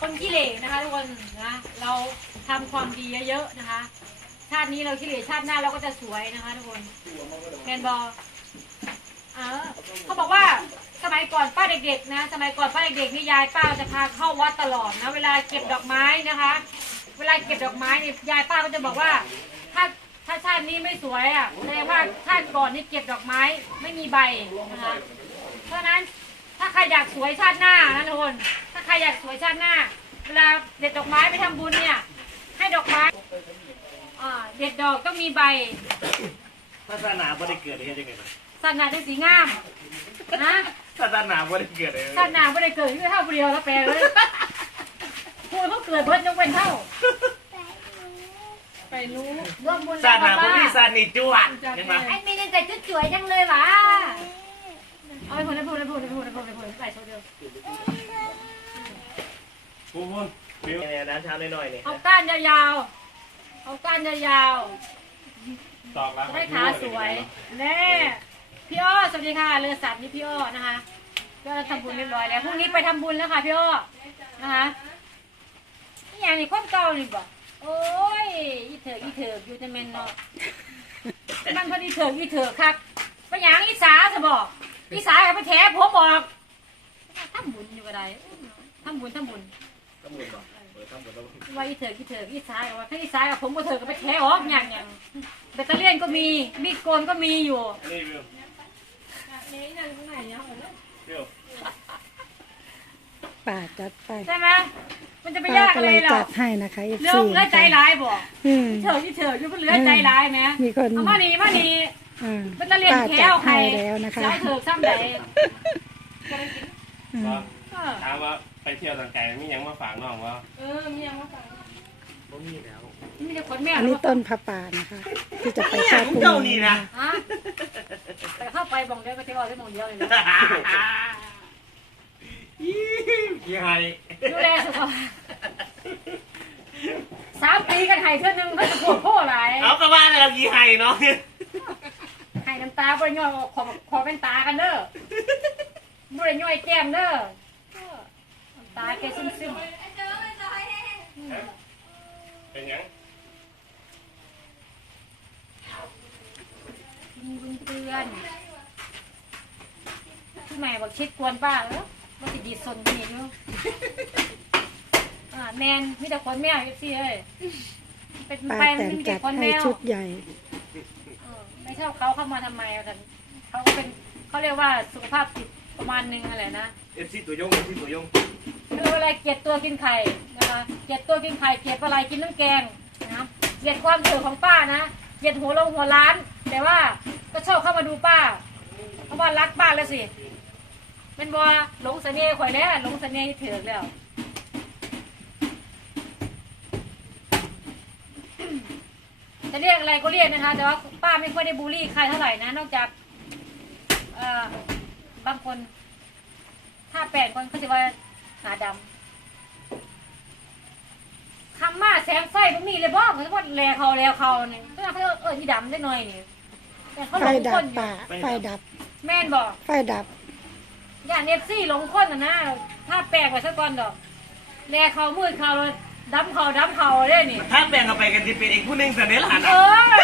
คนขี้เหร่นะคะทุกคนนะเราทำความดีเยอะๆนะคะ ชาตินี้เราขี้เหร่ชาติหน้าเราก็จะสวยนะคะทุกคนแมนบอลเออเขาบอกว่าสมัยก่อนป้าเด็กๆนะ สมัยก่อนป้าเด็กๆนี่ยายป้าจะพาเข้าวัดตลอดนะ เวลาเก็บดอกไม้นะคะ เวลาเก็บดอกไม้เนี่ยยายป้าก็จะบอกว่า ถ้าถ้าชาตินี้ไม่สวยอะแสดงว่าชาติก่อนนี่เก็บดอกไม้ไม่มีใบนะคะเพราะนั้น ถ้าใครอยากสวยชาติหน้านะทุกคนถ้าใครอยากสวยชาติหน้า เวลาเด็ดดอกไม้ไปทำบุญเนี่ย ให้ดอกไม้อ่าเด็ดดอกต้องมีใบศาสนาบ่ได้เกิดเฮ็ดยังไงนะสัตว์หนาจังสีงามนะศาสนาบ่ได้เกิดเลยสัตว์หนาไม่ได้เกิดที่เท่าเดียวแล้วแปลเลยพูดเขาเกิดเพิ่นยกเป็นเท่า ไปรู้ร่วมบุญศาแล้วสนาบ่ป้ามีศาสนาจวดเห็นไหมไอ้มีเงินใจจุดสวยจังเลยหวะเอา ไปพูดไปพูดไปพูดไปพูดไปพูดไปพูดไปโชว์เดียวพูนพูนฟิวเนี่ยน้ำเช้าหน่อยๆนี่ยเอาก้านยาวๆเอาก้านยาวๆตอกแล้วๆจะได้ขาสวยแน่พี่อ้อสวัสดีค่ะเรือสัตว์นี่พี่อ้อนะคะก็ทำบุญเรียบร้อยแล้วพรุ่งนี้ไปทำบุญแล้วค่ะพี่อ้อนะคะนี่อย่างนี้คนเก่านี่บอกโอ้ยอีเถิกอีเถิกอยู่แต่เมนเนาะมันพอดีเถิกอีเถิกคักไปหยังอีสาจะบอก อีสาก็ไปแถผมบอกทำบุญอยู่ก็ได้ทำบุญทำบุญทำบุญบ่เออทำบุญทำบุญว่าอีเถิกอีเถิกอีสายว่าถ้าอีสายกับผมก็เถิกก็ไปแถออกอย่างอย่างแบตเตอรี่ยนก็มีมีดโกนก็มีอยู่อันนี้ฟิวนี่นั่งตรงไหนเนี่ยฟิวป่าจัดไปใช่ไหมมันจะไปากป้ายกำเลลังยเหรอจัดให้นะคะเอฟเรื่อซีงเหลือใจร้ายบอกอืมเถิกอีเถิกอยู่ก็เหลือใจร้ายไหมมีคนเอามานี่มานี่ อ่าแบตเตอรี่ยนป้าแถจัดวใครให้แล้วนะคะ ย้ายเถิกซ้ำไหนอืมก็ถามว่าไปเที่ยวต่างไกลมีหยังมาฝากน้องว่าเออมียังมาฝากบ่มีแล้วมีแต่คนแม่อันนี้ต้นพระป่านะคะ ที่จะไปเนี่เข้ายกรุงเจ้านี่นะฮะแต่เข้าไปบองเดียวก็เที่ยวได้มองเดียวเลยนะยังไงดูแลสุขภาพสามปีกันไห้เท่านึงก็จะปวดโพ่หลายเอากระบ้านเรากี่ไห้เนาะให้น้ำตาบริย่อยออกขอขอเป็นตากันเด้อบริย่อยแก้มเด้อน้ำตาแกซึมซึมเป็นหยังมีบุญเตือนพี่ใหม่บอกชิดกวนป้าเออว่าสิดีสนนี่อยู่อ่าแมนมีแต่คนแมวเอฟซีเอ้ยเป็นป้าไปมันแต่งมีแต่ดคนแมให้วชุดใหญ่ ชอบเขาเข้ามาทำไมแต่เขาก็เป็นเขาเรียกว่าสุขภาพจิตประมาณนึงอะไรนะเอฟซีตัวยงเอฟซีตัวยงคืออะไรเกลียดตัวกินไข่นะคะเกลียดตัวกินไข่เกลียดปลาไหลกินน้ำแกงนะเกลียดความเถื่อนของป้านะเกลียดหัวลงหัวล้าน แต่ว่าก็ชอบเข้ามาดูป้าเพราะว่ารักป้าแล้วสิเป็นบัวหลงเสน่ห์ข่อยแล้วหลงเสน่ห์ที่เถือกแล้ว จะเรียกอะไรก็เรียกนะคะ แต่ว่าป้าไม่ค่อยได้บูลลี่ใครเท่าไหร่นะ นอกจากเอ่อบางคน ถ้าแปดคนเขาจะว่าหาดำคำมาแสงไฟพวกนี้เลยบอกเขาว่าแลเขาแลเขาเนี่ยก็เขาเออที่ดำได้หน่อยนี่แต่เขาหไฟลงดัคบนอยู่ป่าไฟดับ แม่นบอก ไฟดับ อย่างเนฟซี่หลงคนนะนะ ถ้าแปลกกว่าสักก่อนดอก แลเขามืดเขา ดำเขาดำเขาเลยนี่ ถ้าแบ่งเอาไปกันที่เป็นอีกผู้หนึงแต่เนี้ยหลานเออ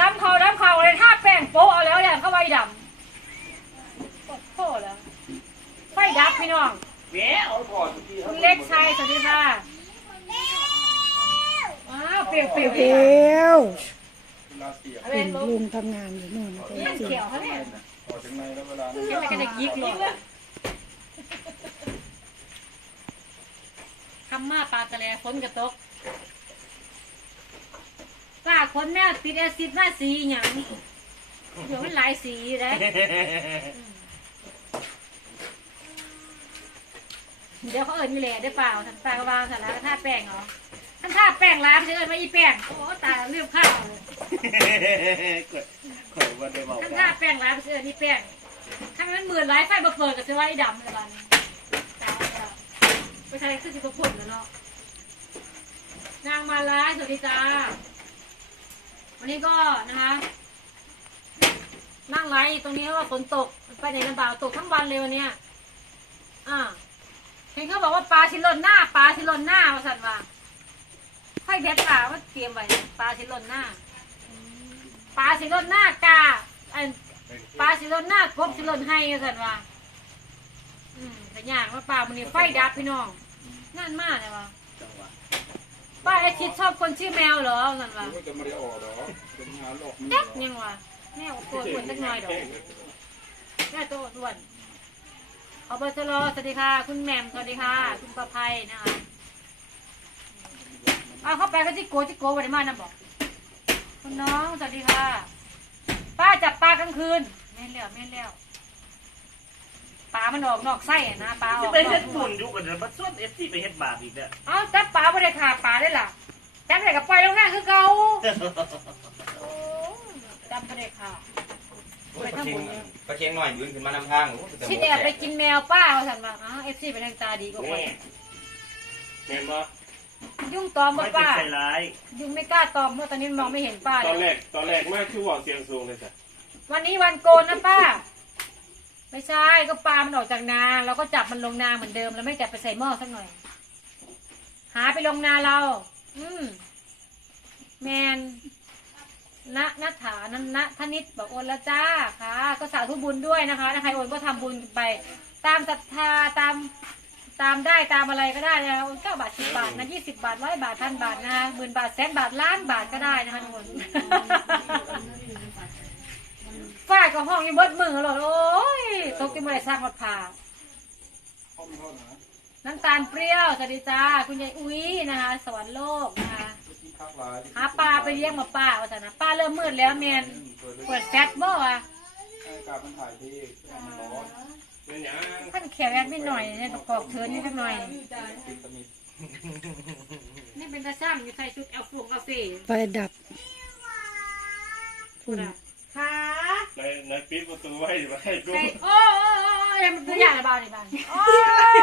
ดำเขาดำเขาเลยถ้าแป้งโป๊ะเอาแล้วเนี่ยเข้าไว้ดำโอ้โหแล้วไฟดับพี่น้องเดี๋ยวพอทุกทีคุณเล็กชัยสวัสดีค่ะว้าวเปลี่ยวเปลี่ยวเดียวอะไรเป็นลูลุกงทำงานอยู่นู่นนะคะนี่เขียวเขาเนี่ย ออกจากในแล้วเวลาเขียวอะไรกันจะยิกเลยำมาปลาตะแลฝนกระตกป้าคนแม่ติดแอซิดมาสีหยังเดี๋ยวมันหลายสีเลยเดี๋ยวเขาเอิญมีแหล่ได้เปล่าทำตากระวางสันแล้วท่าแป้งเหรอท่านท่าแป้งร้านจะเอิญมาอีแป้งโอ้ตายเรียบข้าวเลยกดขอว่าได้เบาท่านท่าแป้งร้านจะเอิญอีแป้งถ้ามันหมื่นไร้ไฟมาเปิดกับเสื้อไอ้ดำเลยบ้านตายแล้ว ไปใช้คือสิบผลแล้วเนาะนางมาล้าสวัสดีจ้าวันนี้ก็นะคะ นั่งไลฟ์ตรงนี้เพราะว่าฝนตกไปในลำบากตกทั้งวันเลยวันเนี้ยอ่าเห็นเขาบอกว่าปลาชิลนหน้าปลาชิลนหน้าว่าสันว่าค่อยเด็ดปลาว่าเตรียมไว้ปลาชิลนหน้าปลาชิลนหน้ากาอันปลาชิลนหน้ากบชิลนให้ว่าสันว่า อืมแต่อย่างว่าปลามันนี่ไฟดับพี่น้องนั่นมากเลยว่ะป้าไอชิดชอบคนชื่อแมวเหรอว่าสันว่าก็จะไม่ได้ออกหรอเป็นงานหลอกแจ๊กยังวะแม่เอาตัวอ้วนสักหน่อยดอกแม่ตัวอ้วนเอาเบอร์ตลอสวัสดีค่ะ คุณแหม่มสวัสดีค่ะ คุณประภัยนะคะเอาเข้าไปก็จิโกจิโกวันนี้มานะบอกคุณน้องสวัสดีค่ะ ป้าจับปลากลางคืนแม่นแล้วแม่นแล้ว ปลามันออกนอกไส้อะนะปลาอจะอกไปนอเฮ็ดกบุญอยู่กันเดี๋ยวมาส่วนเอฟซีไปเฮ็ดบาปอีกเนี่ยเอาจับปลาไม่ได้ขาปลาได้ล่ะจับได้กับปล่อยลงหน้าคือเก่าโอ้จำไม่ได้ค่ะไปทำบุญเลยปลาเค็งหน่อยยืนขึ้นมานำทางโอ้แต่ชิดแอบไปกินแมวป้าเขาสั่นว่าอ้าวเอฟซีเป็นทางตาดีกว่าคนแม่แม่นบ่ยุ่งตอมไม่บ่เป็นป้า ใจร้ายยุ่งไม่กล้าตอมเพราะตอนนี้มองไม่เห็นป้าตอนแรเลยกตอนแรกมากคือบอกเสียงสูงเลยจ้ะวันนี้วันโกนนะป้า ไม่ใช่ก็ปลามันออกจากนาเราก็จับมันลงนาเหมือนเดิมแล้วไม่จับไปใส่หม้อสักหน่อย หาไปลงนาเรา อืมแมนณนัฐานันณธนิตบอกโอนแล้วจ้าค่ะ ก็สาธุบุญด้วยนะคะถ้าใครโอนก็ทำบุญไป ตามศรัทธาตามตามได้ตามอะไรก็ได้นะเก้าบาทสิบบาทนะยี่สิบาทร้อยบาทพันบาทนะคะหมื่นบาทแสนบาทล้านบาทก็ได้นะคะทุกคน ฝ้ายกับห้องยังเบิดมือเลยโอ้ยตกกินมาได้สร้างวัดผ่าห้องเท่าไหร่น้ำตาลเปรี้ยวสวัสดีจ้าคุณยายอุ้ยนะคะ สวรรค์โลกนะคะที่ข้าวลายหาปลาไปเลี้ยงมาป้าว่าแต่นะป้าเริ่มมืดแล้วแมนเปิดแฟตบ่วะให้การมันถ่ายที่มันร้อนเป็นหยังท่านแขวแอดนิดหน่อยเนี่ยประกอบเทินนิดหน่อยติดตะมินี่เป็นตาช่างอยู่ใส่ชุดเอาฟงกาแฟไฟดับพูดอะค่ะในในปิดประตูไว้ไว้ให้ดูโอ้ยมันตัวอย่างอะไรบ้างนี่บ้างโอ้ย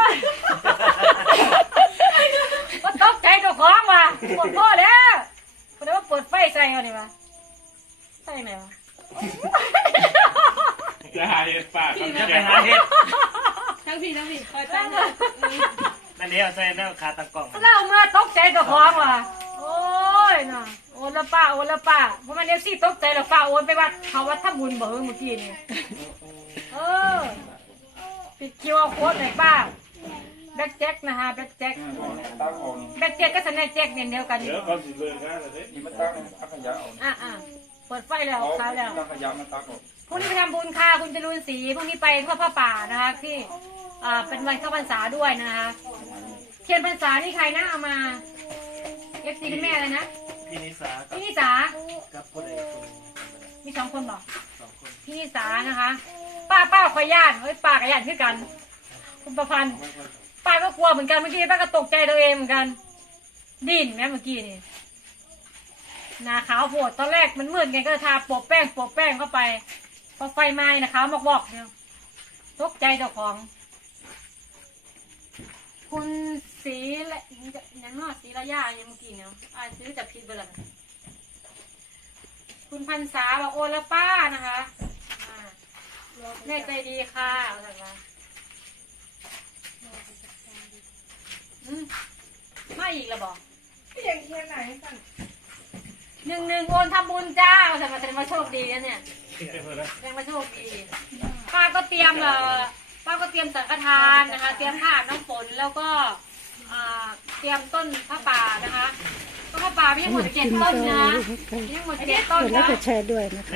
ก็ตกใจตัวของว่ะปวดพ่อแล้วเพราะว่าเปิดไฟใส่เอานี่วะใส่ไหนวะจะหาเห็ดปากครับจะไปหาเฮ็ดทั้งพี่ทั้งพี่คอยตั้งนั่นเดียวใส่แล้วขาตั้งกล้องเล่าเมื่อตกใจตัวของว่ะโอ้ยน่ะ โอนละป้าโอนละป้าเพราะมันเอฟซีตกใจแล้วป้าโอนไปวัดเขาวัดทำบุญบ่เฮงเมื่อกี้นี่เออปิดคิวเอาโค้ดหน่อยป้าแบ็คแจ็คนะฮะแบ็คแจ็คตั้งออกแบ็คแจ็คก็สแน็คแจ็คเนี่ยเดียวกันเดี๋ยวเขาสิเลิกงานแล้วเด้นี่มันตั้งอัขยะออกอะอะเปิดไฟแล้วเอาขาวแล้วตั้งขยะมันตั้งออกพรุ่งนี้ไปทำบุญค่ะคุณจรูนศรีพรุ่งนี้ไปทอดผ้าป่านะคะที่อ่าเป็นวันเข้าพรรษาด้วยนะคะเทียนพรรษานี่ใครนะเอามาเอฟซีแม่อะไรนะ พี่นิสากับพี่นิสา กับคนใดคนหนึ่งมีสองคนบอกสองคนพี่นิสานะคะ ป้าป้าขอยย่านเฮ้ยป้ากับย่านคือกัน คุณประพันธ์ป้าก็กลัวเหมือนกันเมื่อกี้ป้าก็ตกใจตัวเองเหมือนกัน ดิ้นแม่เมื่อกี้นี่หนาขาวโผดตอนแรกมันมืดไงก็ทาโปะแป้งโปะแป้งเข้าไป พอไฟไหม้นะขาวบอกๆเดียวตกใจเจ้าของ คุณ สีละยังนอสีระยะยังเมื่อกี้เนาะอ่าซื้อจากพิษไปแล้วนะคุณพันษาบอกโอนแล้วป้านะคะอ่าแม่ใจดีค่ะเอาแบบว่าอืมมาอีกแล้วบอกอย่างเทียนไหนสั่นหนึ่งหนึ่งโอนทำบุญจ้าเอาแต่มาแสดงว่าโชคดีนะเนี่ยเพื่อนนะแสดงว่าโชคดี ป้าก็เตรียมเอ่อป้าก็เตรียมสังฆทานนะคะ เตรียมผ้าอาบน้ำฝนแล้วก็ อ่าเตรียมต้นผ้าป่านะคะต้นผ้าป่ามีทั้งหมดเจ็ดต้นนะมีทั้งหมดเจ็ดต้นกดไลนะ ค์กดแชร์ด้วยนะคะ